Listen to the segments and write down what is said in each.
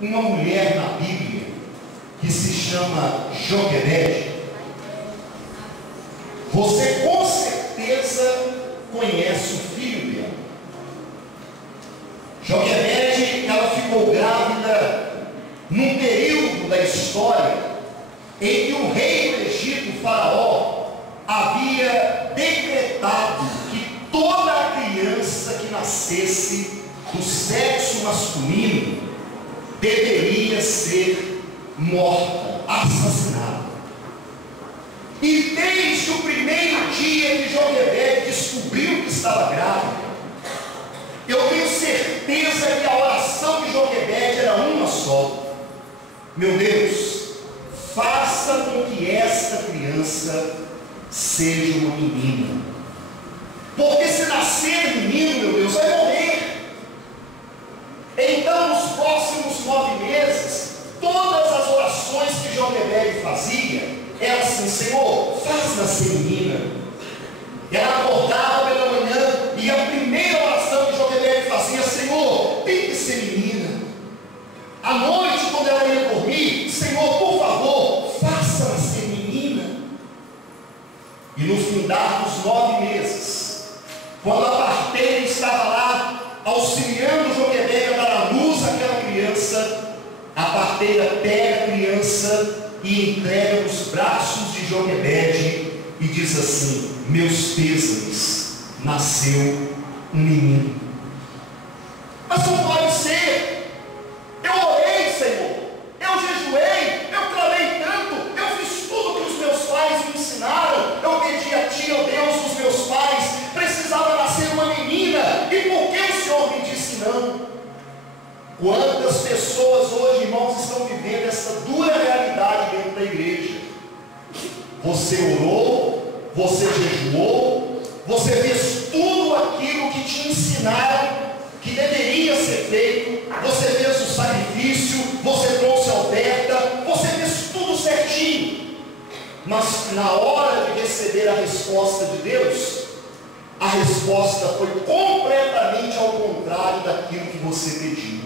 uma mulher na Bíblia que se chama Joquebede. Você com certeza conhece o filho dela. Joquebede, ela ficou grávida num período da história em que o rei do Egito, Faraó, havia decretado que toda a criança que nascesse do sexo masculino deveria ser morta, assassinada. E desde o primeiro dia que Joquebede descobriu que estava grávida, eu tenho certeza que a oração de Joquebede era uma só: meu Deus, faça com que esta criança seja uma menina, porque se nascer menino, meu Deus, vai morrer. Então, nos próximos 9 meses, todas as orações que Joquebede fazia era assim: Senhor, faz nascer menina. Ela acordava pela manhã e a primeira oração que Joquebede fazia: Senhor, tem que ser menina. À noite, quando ela ia dormir: Senhor, por favor, faça nascer menina. E no findar dos 9 meses, quando a parteira estava lá auxiliando Joquebede a dar à luz àquela criança, a parteira pega a criança e entrega nos braços de Joquebede e diz assim: meus pêsames, nasceu um menino. Mas não pode ser. Eu orei, Senhor, eu jejuei, eu clamei tanto, eu fiz tudo que os meus pais me ensinaram, eu pedi a Ti, ó Deus, dos meus pais, precisava nascer uma menina, e por que o Senhor me disse não? Quantas pessoas hoje, irmãos, estão vivendo essa dura realidade dentro da igreja? Você orou, você jejuou, você fez tudo aquilo que te ensinaram que deveria ser feito, você fez o sacrifício, você trouxe a oferta, você fez tudo certinho, mas na hora de receber a resposta de Deus, a resposta foi completamente ao contrário daquilo que você pediu.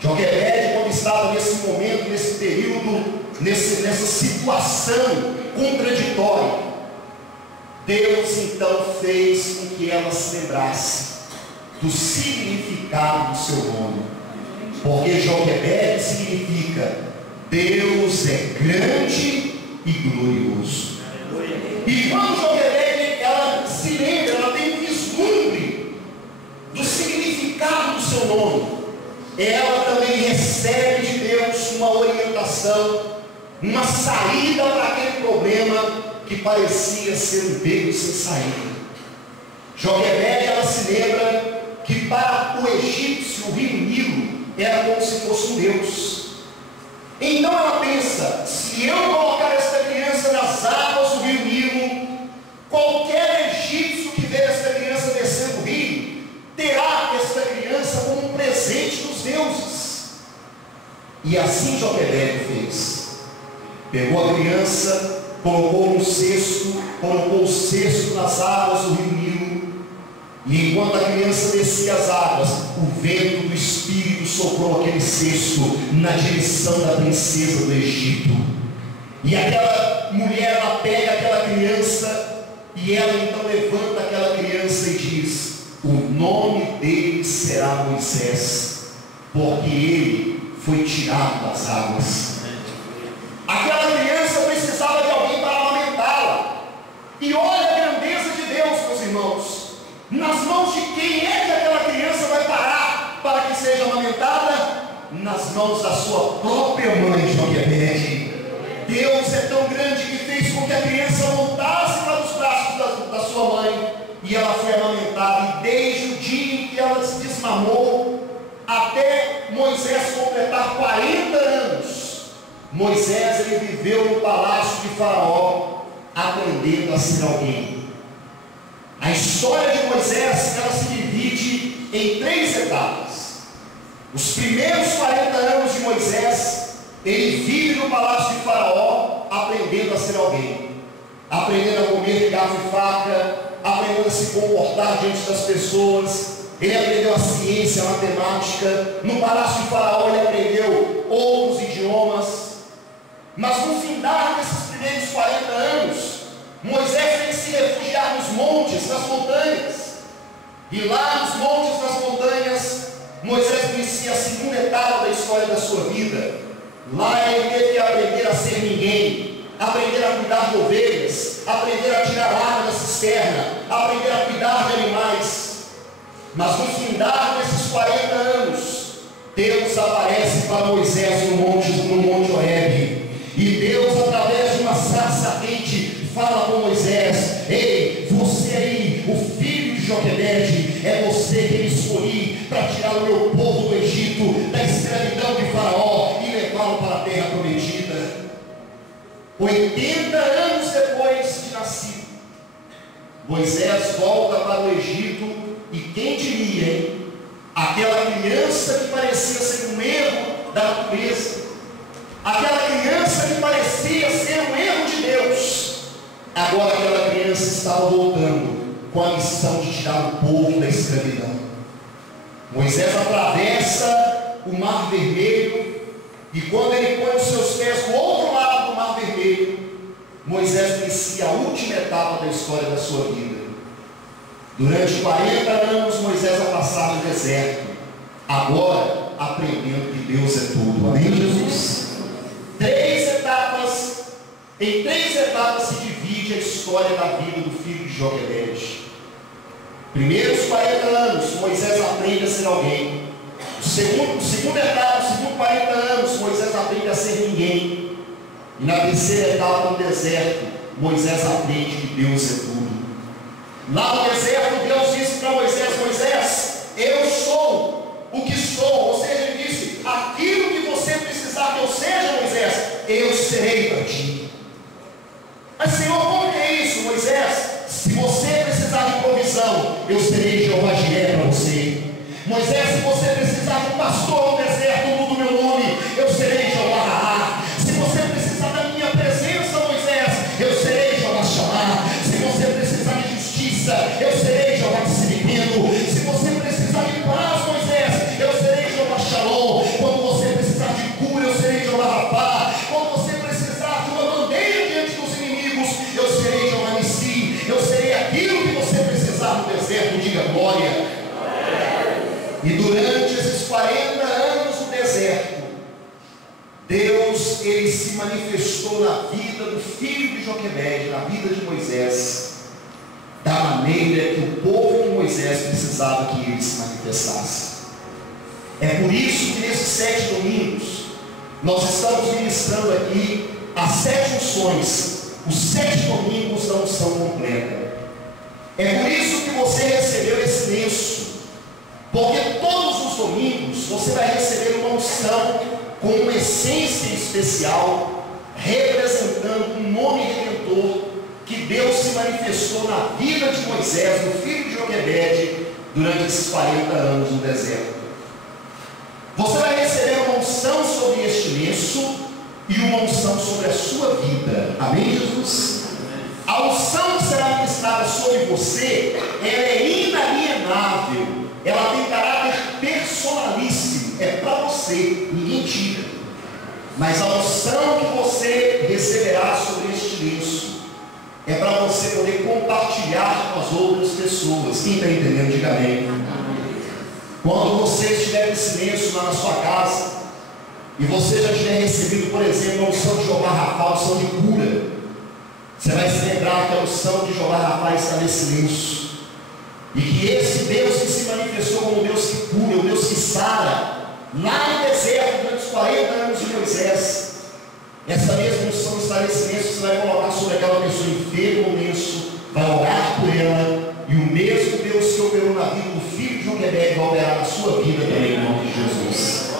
Joquebede, quando estava nesse momento, nesse período, nessa situação contraditória, Deus então fez com que ela se lembrasse do significado do seu nome, porque Joquebede significa Deus é grande e glorioso. E quando Joquebede ela se lembra, ela tem um vislumbre do significado do seu nome, ela também recebe de Deus uma orientação, uma saída para aquele problema que parecia ser um beco sem saída. Joquebede, ela se lembra que para o egípcio o rio Nilo era como se fosse um Deus. Então ela pensa: se eu colocar esta criança nas águas do rio Nilo, qualquer egípcio que ver esta criança descendo o rio, terá esta criança como um presente dos deuses. E assim Joquebede fez. Pegou a criança, colocou no cesto, colocou o cesto nas águas do rio Nilo, e enquanto a criança descia as águas, o vento do Espírito soprou aquele cesto na direção da princesa do Egito. E aquela mulher, ela pega aquela criança, e ela então levanta aquela criança e diz: o nome dele será Moisés, porque ele foi tirado das águas. Aquela criança precisava de alguém para amamentá-la. E olha a grandeza de Deus, meus irmãos. Nas mãos de quem é que aquela criança vai parar para que seja amamentada? Nas mãos da sua própria mãe, Joquebede. Deus é tão grande que fez com que a criança voltasse para os braços da sua mãe, e ela foi amamentada. E desde o dia em que ela se desmamou até Moisés completar 40 anos, Moisés, ele viveu no palácio de Faraó, aprendendo a ser alguém. A história de Moisés, ela se divide em 3 etapas. Os primeiros 40 anos de Moisés, ele vive no palácio de Faraó, aprendendo a ser alguém, aprendendo a comer de garfo e faca, aprendendo a se comportar diante das pessoas, ele aprendeu a ciência, a matemática. No palácio de Faraó ele aprendeu outros idiomas. Mas no findar desses primeiros 40 anos, Moisés tem que se refugiar nos montes, nas montanhas. E lá nos montes, nas montanhas, Moisés inicia a segunda etapa da história da sua vida. Lá ele teve que aprender a ser ninguém, aprender a cuidar de ovelhas, aprender a tirar água da cisterna, aprender a cuidar de animais. Mas no findar desses 40 anos, Deus aparece para Moisés no monte Horebe. E Deus, através de uma sarça ardente, fala com Moisés: ei, você aí, o filho de Joquebede, é você que eu escolhi para tirar o meu povo do Egito, da escravidão de Faraó, e levá-lo para a terra prometida. 80 anos depois de nascido, Moisés volta para o Egito. E quem diria, hein? Aquela criança que parecia ser um erro da natureza, aquela criança que parecia ser um erro de Deus, agora aquela criança estava voltando com a missão de tirar o povo da escravidão. Moisés atravessa o Mar Vermelho, e quando ele põe os seus pés do outro lado do Mar Vermelho, Moisés inicia a última etapa da história da sua vida. Durante 40 anos Moisés vai passar no deserto, agora aprendendo que Deus é tudo. Amém, Jesus? Em três etapas se divide a história da vida do filho de Joquebede. Primeiros 40 anos, Moisés aprende a ser alguém. Segunda etapa, os segundos 40 anos, Moisés aprende a ser ninguém. E na terceira etapa, no deserto, Moisés aprende que Deus é tudo. Lá no deserto, Deus disse para Moisés: Moisés, eu sou o que sou. Ou seja, ele disse: aquilo que você precisar que eu seja, Moisés, eu serei para ti. Mas Senhor, como que é isso, Moisés? Se você precisar de provisão, eu serei Jeová Jireh para você. Moisés, se você precisar de um pastor no deserto, muda o meu nome, eu serei Jeová Raá. Se você precisar da minha presença, Moisés, eu serei Jeová Shammah. Se você precisar de justiça, eu serei Jeová Tsidkenu. Se você precisar de paz, Moisés, eu serei Jeová Shalom. Quando você precisar de cura, eu serei Jeová Rapá. Quando você precisar de uma bandeira diante dos inimigos, eu serei Jeová Nissi. Eu serei aquilo que você precisar no deserto. Diga glória. E durante esses 40 anos no deserto, Deus, ele se manifestou na vida do filho de Joquebede, na vida de Moisés, da maneira que o povo de Moisés precisava que ele se manifestasse. É por isso que nesses 7 domingos nós estamos ministrando aqui as 7 unções, os 7 domingos da unção completa. É por isso que você recebeu esse lenço, porque todos os domingos você vai receber uma unção com uma essência especial, representando um nome redentor que Deus se manifestou na vida de Moisés, no filho de Joquebede, durante esses 40 anos no deserto. Você vai receber uma unção sobre este lenço e uma unção sobre a sua vida. Amém, Jesus? A unção que será ministrada sobre você, ela é inalienável. Ela tem caráter personalíssimo, é para você, ninguém tira. Mas a unção que você receberá sobre este lenço é para você poder compartilhar com as outras pessoas. Quem está entendendo, diga amém. Quando você estiver nesse lenço lá na sua casa, e você já tiver recebido, por exemplo, a unção de Jeová Rapá, a unção de cura, você vai se lembrar que a unção de Jeová Rapá está nesse lenço. E que esse Deus que se manifestou como Deus que cura, o Deus que sara, lá no deserto, durante os 40 anos de Moisés, essa mesma unção está nesse lenço. Você vai colocar sobre aquela pessoa enferma o lenço, vai orar por ela, e o mesmo Deus que operou na vida do filho de Joquebede vai operar na sua vida também, em nome de Jesus.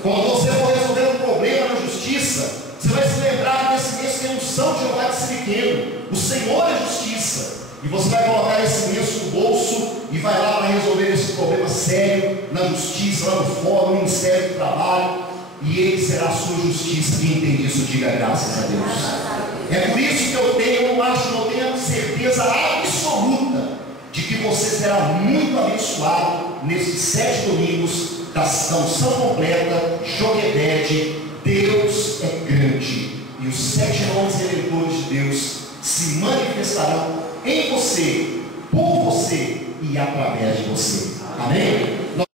Quando você for resolver um problema na justiça, você vai se lembrar que nesse lenço tem a unção de Jeová Tsidkenu, o Senhor é justiça. E você vai colocar esse lenço no bolso e vai lá para resolver esse problema sério na justiça, lá no fórum, no Ministério do Trabalho, e ele será a sua justiça. Quem entende isso, diga graças a Deus. É por isso que eu tenho certeza absoluta de que você será muito abençoado nesses 7 domingos da unção completa, Joquebede, Deus é grande, e os 7 nomes redentores de Deus se manifestarão em você, por você e através de você. Amém?